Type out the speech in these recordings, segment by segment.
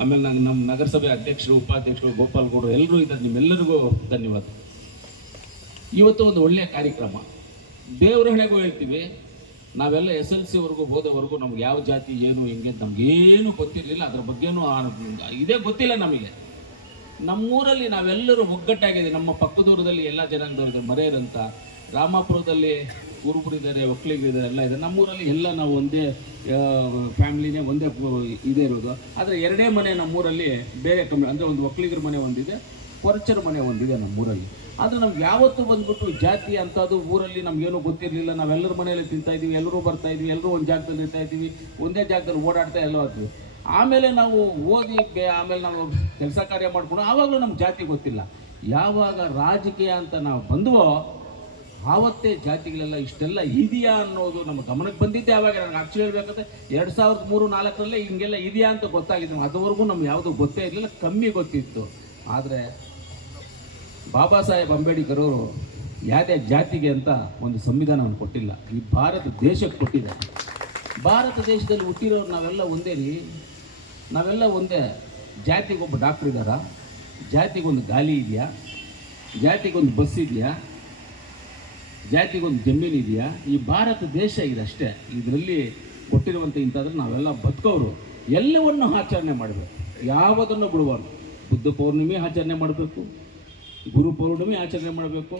ಆಮೇಲೆ ನಂಗೆ ನಮ್ಮ ನಗರಸಭೆ ಅಧ್ಯಕ್ಷರು, ಉಪಾಧ್ಯಕ್ಷರು ಗೋಪಾಲ್ ಗೌಡರು ಎಲ್ಲರೂ ಇದ್ದಾರೆ. ನಿಮ್ಮೆಲ್ಲರಿಗೂ ಧನ್ಯವಾದ. ಇವತ್ತು ಒಂದು ಒಳ್ಳೆಯ ಕಾರ್ಯಕ್ರಮ. ದೇವ್ರ ಹಣೆಗೂ ಹೇಳ್ತೀವಿ, ನಾವೆಲ್ಲ ಎಸ್ ಎಲ್ ಸಿವರೆಗೂ ಹೋದವರೆಗೂ ನಮ್ಗೆ ಯಾವ ಜಾತಿ, ಏನು, ಹೆಂಗೆ ನಮಗೇನು ಗೊತ್ತಿರಲಿಲ್ಲ. ಅದ್ರ ಬಗ್ಗೆನೂ ಇದೇ ಗೊತ್ತಿಲ್ಲ ನಮಗೆ. ನಮ್ಮೂರಲ್ಲಿ ನಾವೆಲ್ಲರೂ ಒಗ್ಗಟ್ಟಾಗಿದೆ ನಮ್ಮ ಪಕ್ಕದೂರದಲ್ಲಿ ಎಲ್ಲ ಜನಾಂಗದವ್ರಿಗೆ ಮರೆಯರಂತ ರಾಮಾಪುರದಲ್ಲಿ ಕುರುಬರಿದ್ದಾರೆ ಒಕ್ಕಲಿಗರಿದ್ದಾರೆ, ಎಲ್ಲ ಇದೆ. ನಮ್ಮೂರಲ್ಲಿ ಎಲ್ಲ ನಾವು ಒಂದೇ ಫ್ಯಾಮಿಲಿನೇ ಒಂದೇ ಇದೇ ಇರೋದು. ಆದರೆ ಎರಡೇ ಮನೆ ನಮ್ಮೂರಲ್ಲಿ ಬೇರೆ ಕಮ್ಮಿ, ಅಂದರೆ ಒಂದು ಒಕ್ಕಲಿಗರ ಮನೆ ಒಂದಿದೆ ಕೊರಚರ ಮನೆ ಒಂದಿದೆ ನಮ್ಮೂರಲ್ಲಿ. ಆದರೆ ನಮ್ಗೆ ಯಾವತ್ತೂ ಬಂದ್ಬಿಟ್ಟು ಜಾತಿ ಅಂಥದ್ದು ಊರಲ್ಲಿ ನಮಗೇನು ಗೊತ್ತಿರಲಿಲ್ಲ. ನಾವೆಲ್ಲರ ಮನೆಯಲ್ಲಿ ತಿಂತಾ ಇದ್ದೀವಿ, ಎಲ್ಲರೂ ಬರ್ತಾ ಇದ್ವಿ ಎಲ್ಲರೂ ಒಂದು ಜಾಗದಲ್ಲಿ ಇರ್ತಾ ಇದ್ದೀವಿ, ಒಂದೇ ಜಾಗದಲ್ಲಿ ಓಡಾಡ್ತಾ ಎಲ್ಲ ಆಯ್ತು ಆಮೇಲೆ ನಾವು ಓದಿ ಆಮೇಲೆ ನಾವು ಕೆಲಸ ಕಾರ್ಯ ಮಾಡಿಕೊಂಡು ಆವಾಗಲೂ ನಮ್ಗೆ ಜಾತಿ ಗೊತ್ತಿಲ್ಲ. ಯಾವಾಗ ರಾಜಕೀಯ ಅಂತ ನಾವು ಬಂದವೋ ಆವತ್ತೇ ಜಾತಿಗಳೆಲ್ಲ ಇಷ್ಟೆಲ್ಲ ಇದೆಯಾ ಅನ್ನೋದು ನಮ್ಮ ಗಮನಕ್ಕೆ ಬಂದಿದ್ದೆ ಆವಾಗ. ನನಗೆ ಆಕ್ಚುಲಿ ಹೇಳ್ಬೇಕಂದ್ರೆ ಎರಡು ಸಾವಿರದ ಮೂರು ನಾಲ್ಕರಲ್ಲೇ ಹಿಂಗೆಲ್ಲ ಇದೆಯಾ ಅಂತ ಗೊತ್ತಾಗಿದೆ. ಅದುವರೆಗೂ ನಮ್ಗೆ ಯಾವುದೂ ಗೊತ್ತೇ ಇರಲಿಲ್ಲ. ಕಮ್ಮಿ ಗೊತ್ತಿತ್ತು. ಆದರೆ ಬಾಬಾ ಸಾಹೇಬ್ ಅಂಬೇಡ್ಕರ್ ಅವರು ಯಾವುದೇ ಜಾತಿಗೆ ಅಂತ ಒಂದು ಸಂವಿಧಾನವನ್ನು ಕೊಟ್ಟಿಲ್ಲ. ಈ ಭಾರತ ದೇಶಕ್ಕೆ ಕೊಟ್ಟಿದ್ದಾರೆ. ಭಾರತ ದೇಶದಲ್ಲಿ ಹುಟ್ಟಿರೋರು ನಾವೆಲ್ಲ ಒಂದೇ ರೀ. ನಾವೆಲ್ಲ ಒಂದೇ. ಜಾತಿಗೊಬ್ಬ ಡಾಕ್ಟ್ರ್ ಇದ್ದಾರಾ? ಜಾತಿಗೊಂದು ಗಾಲಿ ಇದೆಯಾ? ಜಾತಿಗೊಂದು ಬಸ್ ಇದೆಯಾ? ಜಾತಿಗೊಂದು ಜಮೀನು ಇದೆಯಾ? ಈ ಭಾರತ ದೇಶ ಇದಷ್ಟೇ ಇದರಲ್ಲಿ ಕೊಟ್ಟಿರುವಂಥ ಇಂಥದ್ರೆ ನಾವೆಲ್ಲ ಬದುಕೋರು ಎಲ್ಲವನ್ನು ಆಚರಣೆ ಮಾಡಬೇಕು. ಯಾವುದನ್ನು ಬಿಡಬಾರ್ದು ಬುದ್ಧ ಪೌರ್ಣಿಮೆ ಆಚರಣೆ ಮಾಡಬೇಕು. ಗುರು ಪೌರ್ಣಿಮೆ ಆಚರಣೆ ಮಾಡಬೇಕು.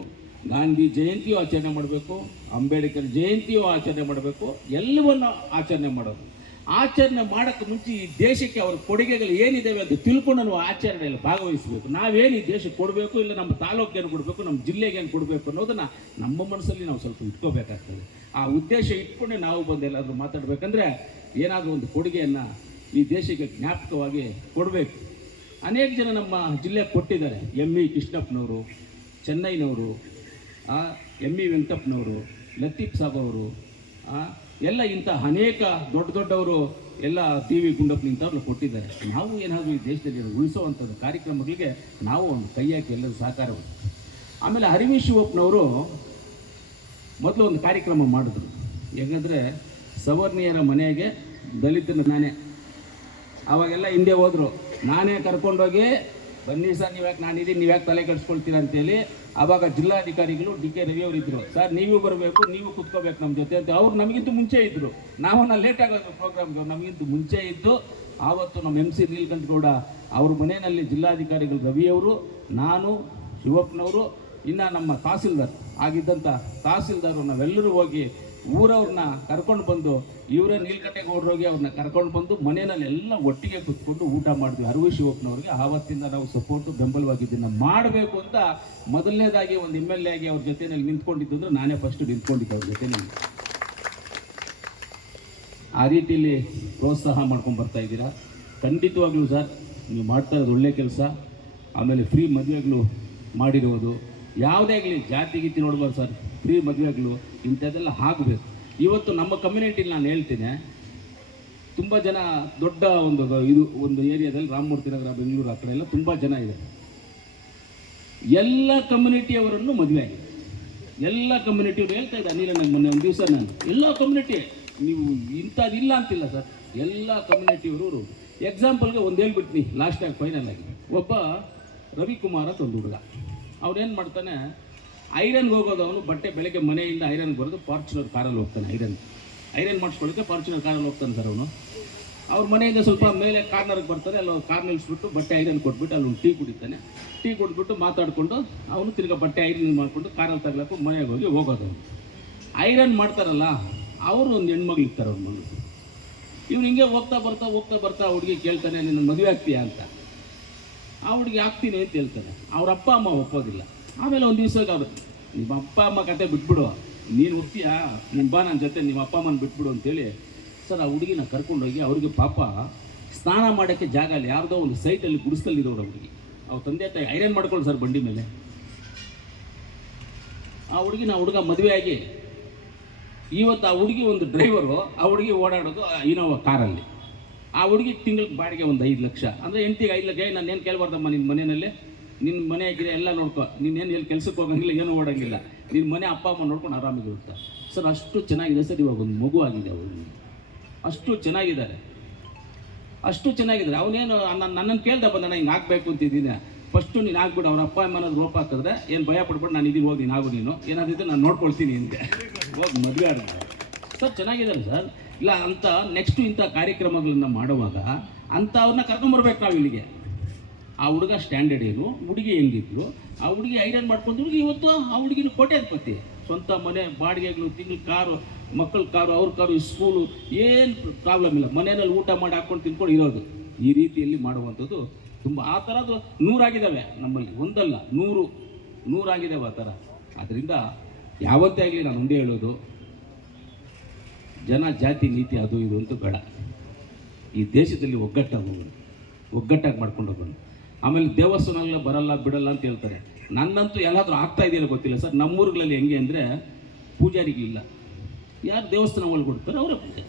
ಗಾಂಧಿ ಜಯಂತಿಯೂ ಆಚರಣೆ ಮಾಡಬೇಕು. ಅಂಬೇಡ್ಕರ್ ಜಯಂತಿಯೂ ಆಚರಣೆ ಮಾಡಬೇಕು. ಎಲ್ಲವನ್ನು ಆಚರಣೆ ಮಾಡೋದು. ಆಚರಣೆ ಮಾಡೋಕ್ಕೆ ಮುಂಚೆ ಈ ದೇಶಕ್ಕೆ ಅವ್ರ ಕೊಡುಗೆಗಳು ಏನಿದ್ದಾವೆ ಅಂತ ತಿಳ್ಕೊಂಡು ನಾವು ಆಚರಣೆಯಲ್ಲಿ ಭಾಗವಹಿಸಬೇಕು. ನಾವೇನು ಈ ದೇಶಕ್ಕೆ ಕೊಡಬೇಕು ಇಲ್ಲ ನಮ್ಮ ತಾಲೂಕಿಗೆ ಏನು ಕೊಡಬೇಕು, ನಮ್ಮ ಜಿಲ್ಲೆಗೆ ಏನು ಕೊಡಬೇಕು ಅನ್ನೋದನ್ನು ನಮ್ಮ ಮನಸ್ಸಲ್ಲಿ ನಾವು ಸ್ವಲ್ಪ ಇಟ್ಕೋಬೇಕಾಗ್ತದೆ. ಆ ಉದ್ದೇಶ ಇಟ್ಕೊಂಡು ನಾವು ಬಂದು ಎಲ್ಲಾದರೂ ಮಾತಾಡಬೇಕಂದ್ರೆ ಏನಾದರೂ ಒಂದು ಕೊಡುಗೆಯನ್ನು ಈ ದೇಶಕ್ಕೆ ಜ್ಞಾಪಕವಾಗಿ ಕೊಡಬೇಕು. ಅನೇಕ ಜನ ನಮ್ಮ ಜಿಲ್ಲೆಗೆ ಕೊಟ್ಟಿದ್ದಾರೆ. ಎಂ ಇ ಕೃಷ್ಣಪ್ಪನವರು, ಚೆನ್ನೈನವರು ಎಂ ಇ ವೆಂಕಟಪ್ಪನವರು ಲತೀಫ್ ಸಾಬ್ ಅವರು ಎಲ್ಲ ಇಂಥ ಅನೇಕ ದೊಡ್ಡ ದೊಡ್ಡವರು ಎಲ್ಲ ಟಿ ವಿ ಗುಂಡಪ್ಪ ಕೊಟ್ಟಿದ್ದಾರೆ. ನಾವು ಏನಾದರೂ ಈ ದೇಶದಲ್ಲಿ ಉಳಿಸುವಂಥದ್ದು ಕಾರ್ಯಕ್ರಮಗಳಿಗೆ ನಾವು ಒಂದು ಕೈ ಹಾಕಿ ಎಲ್ಲರೂ ಸಹಕಾರ. ಆಮೇಲೆ ಹರಿವಿ ಶಿವಪ್ಪನವರು ಮೊದಲು ಒಂದು ಕಾರ್ಯಕ್ರಮ ಮಾಡಿದ್ರು. ಹೆಂಗಂದರೆ ಸವರ್ಣೀಯರ ಮನೆಗೆ ದಲಿತನ ನಾನೇ. ಅವಾಗೆಲ್ಲ ಹಿಂದೆ ಹೋದರು. ನಾನೇ ಕರ್ಕೊಂಡೋಗಿ, ಬನ್ನಿ ಸರ್ ನೀವು ಯಾಕೆ ನಾನಿದ್ದೀನಿ ನೀವು ಯಾಕೆ ತಲೆ ಕೆಡಿಸ್ಕೊಳ್ತೀರ ಅಂತೇಳಿ ಆವಾಗ ಜಿಲ್ಲಾಧಿಕಾರಿಗಳು ಡಿ ಕೆ ರವಿ ಅವರು ಇದ್ರು. ಸರ್, ನೀವು ಬರಬೇಕು, ನೀವು ಕುತ್ಕೋಬೇಕು ನಮ್ಮ ಜೊತೆ ಅಂತ ಅವ್ರು ನಮಗಿಂತ ಮುಂಚೆ ಇದ್ರು. ನಾವು ಲೇಟ್ ಆಗೋದು ಪ್ರೋಗ್ರಾಮ್ಗೆ ನಮಗಿಂತ ಮುಂಚೆ ಇದ್ದು, ಆವತ್ತು ನಮ್ಮ ಎಂ ಸಿ ನೀಲ್ಕಂಠಗೌಡ ಅವ್ರ ಮನೆಯಲ್ಲಿ ಜಿಲ್ಲಾಧಿಕಾರಿಗಳು ರವಿಯವರು ನಾನು, ಶಿವಪ್ಪನವರು, ಇನ್ನು ನಮ್ಮ ತಹಸೀಲ್ದಾರ್ ಆಗಿದ್ದಂಥ ತಹಸೀಲ್ದಾರು ನಾವೆಲ್ಲರೂ ಹೋಗಿ ಊರವ್ರನ್ನ ಕರ್ಕೊಂಡು ಬಂದು, ಇವರೇ ನೀಲ್ಕಟ್ಟೆ ಹೋಗಿ ಅವ್ರನ್ನ ಕರ್ಕೊಂಡು ಬಂದು ಮನೆಯಲ್ಲಿ ಎಲ್ಲ ಒಟ್ಟಿಗೆ ಕುತ್ಕೊಂಡು ಊಟ ಮಾಡಿದ್ವಿ. ಅರವಿ ಶಿವಪ್ಪನವ್ರಿಗೆ. ಆವತ್ತಿಂದ ನಾವು ಸಪೋರ್ಟು ಬೆಂಬಲವಾಗಿದ್ದನ್ನು ಮಾಡಬೇಕು ಅಂತ ಮೊದಲನೇದಾಗಿ ಒಂದು ಎಂ ಎಲ್ ಎ ಆಗಿ ಅವ್ರ ಜೊತೆಯಲ್ಲಿ ನಿಂತ್ಕೊಂಡಿದ್ದು ಅಂದ್ರೆ ನಾನೇ ಫಸ್ಟ್ ನಿಂತ್ಕೊಂಡಿದ್ದೆ ಅವ್ರ ಜೊತೆಯಲ್ಲಿ ಆ ರೀತಿಯಲ್ಲಿ ಪ್ರೋತ್ಸಾಹ ಮಾಡ್ಕೊಂಡು ಬರ್ತಾ ಇದ್ದೀರಾ? ಖಂಡಿತವಾಗ್ಲೂ ಸರ್, ನೀವು ಮಾಡ್ತಾ ಇರೋದು ಒಳ್ಳೆ ಕೆಲಸ. ಆಮೇಲೆ ಫ್ರೀ ಮದುವೆಗಳು ಮಾಡಿರುವುದು ಯಾವುದೇ ಆಗಲಿ ಜಾತಿ ಗೀತಿ ನೋಡ್ಬೋದು ಸರ್. ಫ್ರೀ ಮದುವೆಗಳು ಇಂಥದ್ದೆಲ್ಲ ಆಗಬೇಕು. ಇವತ್ತು ನಮ್ಮ ಕಮ್ಯುನಿಟಿಲಿ ನಾನು ಹೇಳ್ತೀನಿ, ತುಂಬ ಜನ ದೊಡ್ಡ ಒಂದು ಇದು ಒಂದು ಏರಿಯಾದಲ್ಲಿ ರಾಮಮೂರ್ತಿ ನಗರ, ಬೆಂಗಳೂರು ಆ ಕಡೆ ಎಲ್ಲ ತುಂಬ ಜನ ಇದೆ. ಎಲ್ಲ ಕಮ್ಯುನಿಟಿಯವರನ್ನು ಮದುವೆ ಆಗಿದೆ. ಎಲ್ಲ ಕಮ್ಯುನಿಟಿಯವರು ಹೇಳ್ತಾ ಇದ್ದ ಅನಿಲ ನಂಗೆ ಮೊನ್ನೆ ಒಂದು ದಿವಸ ನಾನು. ಎಲ್ಲ ಕಮ್ಯುನಿಟಿ ನೀವು ಇಂಥದ್ದಿಲ್ಲ ಅಂತಿಲ್ಲ ಸರ್. ಎಲ್ಲ ಕಮ್ಯುನಿಟಿಯವರು ಎಕ್ಸಾಂಪಲ್ಗೆ ಒಂದು ಹೇಳ್ಬಿಡ್ತೀನಿ ಲಾಸ್ಟಾಗಿ ಫೈನಲ್ ಆಗಿ. ಒಬ್ಬ ರವಿಕುಮಾರ ಅಂತ ಒಂದು ಹುಡುಗ. ಅವ್ನೇನು ಮಾಡ್ತಾನೆ ಐರನ್ಗೆ ಹೋಗೋದು ಅವನು ಬಟ್ಟೆ ಬೆಳಗ್ಗೆ ಮನೆಯಿಂದ ಐರನ್ಗೆ ಬರೋದು ಫಾರ್ಚುನರ್ ಕಾರಲ್ಲಿ ಹೋಗ್ತಾನೆ ಐರನ್. ಐರನ್ ಮಾಡಿಸ್ಕೊಳಕ್ಕೆ ಫಾರ್ಚುನರ್ ಕಾರಲ್ಲಿ ಹೋಗ್ತಾನೆ ಸರ್ ಅವನು. ಅವ್ರ ಮನೆಯಿಂದ ಸ್ವಲ್ಪ ಮೇಲೆ ಕಾರ್ನರ್ಗೆ ಬರ್ತಾರೆ, ಅಲ್ಲಿ ಕಾರ್ ನಿಲ್ಲಿಸ್ಬಿಟ್ಟು ಬಟ್ಟೆ ಐರನ್ ಕೊಟ್ಬಿಟ್ಟು ಅಲ್ಲಿ ಟೀ ಕುಡಿತಾನೆ. ಟೀ ಕೊಟ್ಬಿಟ್ಟು ಮಾತಾಡಿಕೊಂಡು ಅವನು ತಿರ್ಗ ಬಟ್ಟೆ ಐರನ್ ಮಾಡಿಕೊಂಡು ಕಾರಲ್ಲಿ ತಗ್ಲಾಕು ಮನೆಗೆ ಹೋಗಿ ಹೋಗೋದು ಅವನು. ಐರನ್ ಮಾಡ್ತಾರಲ್ಲ, ಅವರು ಒಂದು ಹೆಣ್ಮಗ್ಳು ಇರ್ತಾರೆ ಅವ್ರ ಮಗಳು ಇವ್ನು ಹಿಂಗೆ ಹೋಗ್ತಾ ಬರ್ತಾ ಹೋಗ್ತಾ ಬರ್ತಾ ಹುಡುಗಿ ಕೇಳ್ತಾನೆ, ನಿನ್ನ ಮದುವೆ ಆಗ್ತೀಯಾ ಅಂತ. ಆ ಹುಡುಗಿ ಆಗ್ತೀನಿ ಅಂತ ಹೇಳ್ತಾರೆ. ಅವ್ರ ಅಪ್ಪ, ಅಮ್ಮ ಒಪ್ಪೋದಿಲ್ಲ. ಆಮೇಲೆ ಒಂದು ದಿವಸ ನಿಮ್ಮ ಅಪ್ಪ, ಅಮ್ಮ ಕತೆ ಬಿಟ್ಬಿಡು. ನೀನು ಹೋಗ್ತೀಯಾ ನಿಮ್ಮ ಬಾ ನನ್ನ ಜೊತೆ, ನಿಮ್ಮ ಅಪ್ಪ, ಅಮ್ಮನ ಬಿಟ್ಬಿಡು ಅಂತೇಳಿ ಸರ್, ಆ ಹುಡುಗಿನ ಕರ್ಕೊಂಡೋಗಿ ಅವ್ರಿಗೆ ಪಾಪ ಸ್ನಾನ ಮಾಡೋಕ್ಕೆ ಜಾಗ ಅಲ್ಲಿ ಯಾರ್ದೋ ಒಂದು ಸೈಟಲ್ಲಿ ಗುಡಿಸ್ಕಲ್ಲಿರೋರು ಅವ್ರಿಗೆ. ಅವ್ರ ತಂದೆ ತಾಯಿ ಐರನ್ ಮಾಡ್ಕೊಳ್ಳಿ ಸರ್ ಬಂಡಿ ಮೇಲೆ. ಆ ಹುಡುಗಿನ ಹುಡುಗ ಮದುವೆ ಆಗಿ, ಇವತ್ತು ಆ ಹುಡುಗಿ ಒಂದು ಡ್ರೈವರು ಆ ಹುಡುಗಿ ಓಡಾಡೋದು ಇನೋವಾ ಕಾರಲ್ಲಿ ಆ ಹುಡುಗಿ ತಿಂಗಳಿಗೆ ಬಾಡಿಗೆ ಒಂದು ಐದು ಲಕ್ಷ. ಅಂದರೆ ಹೆಂಡ್ತಿಗೆ ಐದು ಲಕ್ಷ. ನಾನು ಏನು ಕೇಳ್ಬಾರ್ದಮ್ಮ ನಿನ್ನ ಮನೆಯಲ್ಲಿ ನಿನ್ನ ಮನೆ ಆಗಿದೆ ಎಲ್ಲ ನೋಡ್ಕೊ. ನೀನೇನು ಎಲ್ಲಿ ಕೆಲ್ಸಕ್ಕೆ ಹೋಗಂಗಿಲ್ಲ, ಏನೂ ಓಡಂಗಿಲ್ಲ. ನಿನ್ನ ಮನೆ ಅಪ್ಪ, ಅಮ್ಮ ನೋಡ್ಕೊಂಡು ಆರಾಮಾಗಿರುತ್ತೆ ಸರ್, ಅಷ್ಟು ಚೆನ್ನಾಗಿದೆ ಸರ್, ಇವಾಗ ಒಂದು ಮಗು ಆಗಿದೆ ಅವರು ಅಷ್ಟು ಚೆನ್ನಾಗಿದ್ದಾರೆ. ಅಷ್ಟು ಚೆನ್ನಾಗಿದ್ದಾರೆ. ಅವನೇನು ನನ್ನ ನನ್ನನ್ನು ಕೇಳ್ದೆ ಬಂದ ಹಿಂಗೆ ಆಗಬೇಕು ಅಂತಿದ್ದೀನಿ ಫಸ್ಟು ನೀನು ಆಗ್ಬಿಡು, ಅವ್ರ ಅಪ್ಪ ಅಮ್ಮನದು ರೋಪ ಹಾಕಿದ್ರೆ ಏನು ಭಯ ಪಡ್ಬಿಟ್ಟು ನಾನು ಇದೀನಿ ಹೋಗಿ, ನೀನು ನೀನು. ಏನಾದಿದ್ದು ನಾನು ನೋಡ್ಕೊಳ್ತೀನಿ ಅಂತೆ ಹೋಗಿ, ಮದುವೆ ಆಡಿದೆ ಸರ್, ಚೆನ್ನಾಗಿದ್ದಾರೆ ಸರ್. ಇಲ್ಲ ಅಂತ ನೆಕ್ಸ್ಟು ಇಂಥ ಕಾರ್ಯಕ್ರಮಗಳನ್ನು ಮಾಡುವಾಗ ಅಂಥವ್ರನ್ನ ಕರ್ಕೊಂಬರ್ಬೇಕು ನಾವು ಇಲ್ಲಿಗೆ. ಆ ಹುಡುಗ ಸ್ಟ್ಯಾಂಡರ್ಡ್ ಏನು, ಹುಡುಗಿ ಹೆಂಗಿದ್ರು ಆ ಹುಡುಗಿ ಐರನ್ ಮಾಡ್ಕೊಂಡು ಹುಡುಗಿ ಇವತ್ತು ಆ ಹುಡುಗಿನ ಕೋಟ್ಯಾಧಿಪತಿ ಸ್ವಂತ ಮನೆ, ಬಾಡಿಗೆಗಳು, ತಿಂಗಳು ಕಾರು, ಮಕ್ಕಳ ಕಾರು, ಅವ್ರ ಕಾರು ಸ್ಕೂಲು ಏನು ಪ್ರಾಬ್ಲಮ್ ಇಲ್ಲ. ಮನೆಯಲ್ಲಿ ಊಟ ಮಾಡಿ ಹಾಕ್ಕೊಂಡು ತಿನ್ಕೊಂಡು ಇರೋದು. ಈ ರೀತಿಯಲ್ಲಿ ಮಾಡುವಂಥದ್ದು ತುಂಬ, ಆ ಥರದ್ದು ನೂರಾಗಿದ್ದಾವೆ ನಮ್ಮಲ್ಲಿ. ಒಂದಲ್ಲ, ನೂರು ನೂರಾಗಿದ್ದಾವೆ ಆ ಥರ ಅದರಿಂದ ಯಾವತ್ತೇ ಆಗಲಿ ನಾನು ಒಂದೇ ಹೇಳೋದು ಜನ, ಜಾತಿ, ನೀತಿ ಅದು, ಇದು ಅಂತೂ ಬೇಡ. ಈ ದೇಶದಲ್ಲಿ ಒಗ್ಗಟ್ಟಾಗಿ ಹೋಗೋಣ. ಒಗ್ಗಟ್ಟಾಗಿ ಮಾಡ್ಕೊಂಡು ಹೋಗೋಣ. ಆಮೇಲೆ ದೇವಸ್ಥಾನಗಳ ಬರಲ್ಲ, ಬಿಡಲ್ಲ ಅಂತ ಹೇಳ್ತಾರೆ. ನನ್ನಂತೂ ಎಲ್ಲಾದರೂ ಆಗ್ತಾ ಇದೆಯಲ್ಲ ಗೊತ್ತಿಲ್ಲ ಸರ್. ನಮ್ಮೂರುಗಳಲ್ಲಿ ಹೆಂಗೆ ಅಂದರೆ ಪೂಜಾರಿಗಳಿಲ್ಲ ಯಾರು ದೇವಸ್ಥಾನ ಒಳಗೊಡ್ತಾರೆ ಅವರೇ ಪೂಜೆ.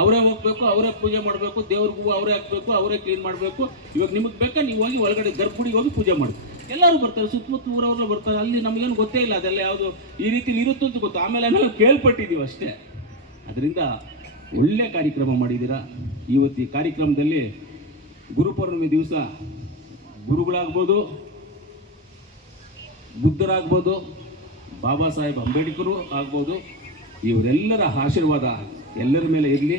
ಅವರೇ ಹೋಗ್ಬೇಕು, ಅವರೇ ಪೂಜೆ ಮಾಡಬೇಕು ದೇವ್ರಿಗೂ ಅವರೇ ಹಾಕ್ಬೇಕು, ಅವರೇ ಕ್ಲೀನ್ ಮಾಡಬೇಕು. ಇವಾಗ ನಿಮಗೆ ಬೇಕಾ? ನೀವು ಹೋಗಿ ಒಳಗಡೆ ಗರ್ಭುಡಿಗೆ ಹೋಗಿ ಪೂಜೆ ಮಾಡಿ. ಎಲ್ಲರೂ ಬರ್ತಾರೆ ಸುತ್ತಮುತ್ತ ಊರವರು ಬರ್ತಾರೆ. ಅಲ್ಲಿ ನಮಗೇನು ಗೊತ್ತೇ ಇಲ್ಲ ಅದೆಲ್ಲ ಯಾವುದು, ಈ ರೀತಿ ಇರುತ್ತೋ ಅಂತ ಗೊತ್ತು. ಆಮೇಲೆ ಆಮೇಲೆ ಕೇಳ್ಪಟ್ಟಿದ್ದೀವಿ ಅಷ್ಟೇ. ಅದರಿಂದ ಒಳ್ಳೆ ಕಾರ್ಯಕ್ರಮ ಮಾಡಿದ್ದೀರಾ? ಇವತ್ತು ಕಾರ್ಯಕ್ರಮದಲ್ಲಿ ಗುರುಪೌರ್ಣಿಮೆ ದಿವಸ ಗುರುಗಳಾಗ್ಬೋದು, ಬುದ್ಧರಾಗ್ಬೋದು, ಬಾಬಾ ಸಾಹೇಬ್ ಅಂಬೇಡ್ಕರು ಆಗ್ಬೋದು, ಇವರೆಲ್ಲರ ಆಶೀರ್ವಾದ ಎಲ್ಲರ ಮೇಲೆ ಇರಲಿ.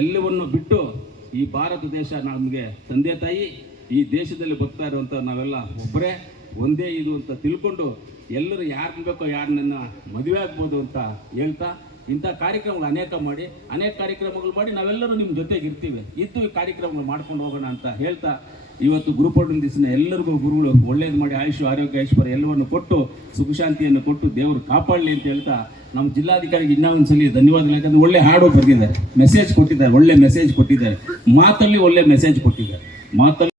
ಎಲ್ಲವನ್ನು ಬಿಟ್ಟು ಈ ಭಾರತ ದೇಶ ನಮಗೆ ತಂದೆ ತಾಯಿ, ಈ ದೇಶದಲ್ಲಿ ಬರ್ತಾ ಇರುವಂಥ ನಾವೆಲ್ಲ ಒಬ್ಬರೇ, ಒಂದೇ ಇದು ಅಂತ ತಿಳ್ಕೊಂಡು ಎಲ್ಲರೂ ಯಾರನ್ನ ಬೇಕೋ ಯಾರನ್ನ ಮದುವೆ ಆಗ್ಬೋದು ಅಂತ ಹೇಳ್ತಾ ಇಂಥ ಕಾರ್ಯಕ್ರಮಗಳು ಅನೇಕ ಮಾಡಿ, ಅನೇಕ ಕಾರ್ಯಕ್ರಮಗಳು ಮಾಡಿ ನಾವೆಲ್ಲರೂ ನಿಮ್ಮ ಜೊತೆಗೆ ಇರ್ತೀವಿ. ಇದ್ದು ಈ ಕಾರ್ಯಕ್ರಮಗಳು ಮಾಡ್ಕೊಂಡು ಹೋಗೋಣ ಅಂತ ಹೇಳ್ತಾ ಇವತ್ತು ಗುರುಪೌರ್ಣಿಮೆ ದಿವಸ ಎಲ್ಲರಿಗೂ ಗುರುಗಳು ಒಳ್ಳೇದು ಮಾಡಿ, ಆಯುಷ್, ಆರೋಗ್ಯ, ಐಶ್ವರ್ಯ ಎಲ್ಲವನ್ನು ಕೊಟ್ಟು, ಸುಖ ಶಾಂತಿಯನ್ನು ಕೊಟ್ಟು ದೇವರು ಕಾಪಾಡಲಿ ಅಂತ ಹೇಳ್ತಾ ನಮ್ಮ ಜಿಲ್ಲಾಧಿಕಾರಿಗೆ ಇನ್ನೂ ಸಲ ಧನ್ಯವಾದಗಳು. ಯಾಕಂದ್ರೆ ಒಳ್ಳೆ ಹಾಡು ಬರೆದಿದ್ದಾರೆ. ಮೆಸೇಜ್ ಕೊಟ್ಟಿದ್ದಾರೆ, ಒಳ್ಳೆ ಮೆಸೇಜ್ ಕೊಟ್ಟಿದ್ದಾರೆ. ಮಾತಲ್ಲಿ ಒಳ್ಳೆ ಮೆಸೇಜ್ ಕೊಟ್ಟಿದ್ದಾರೆ. ಮಾತಲ್ಲಿ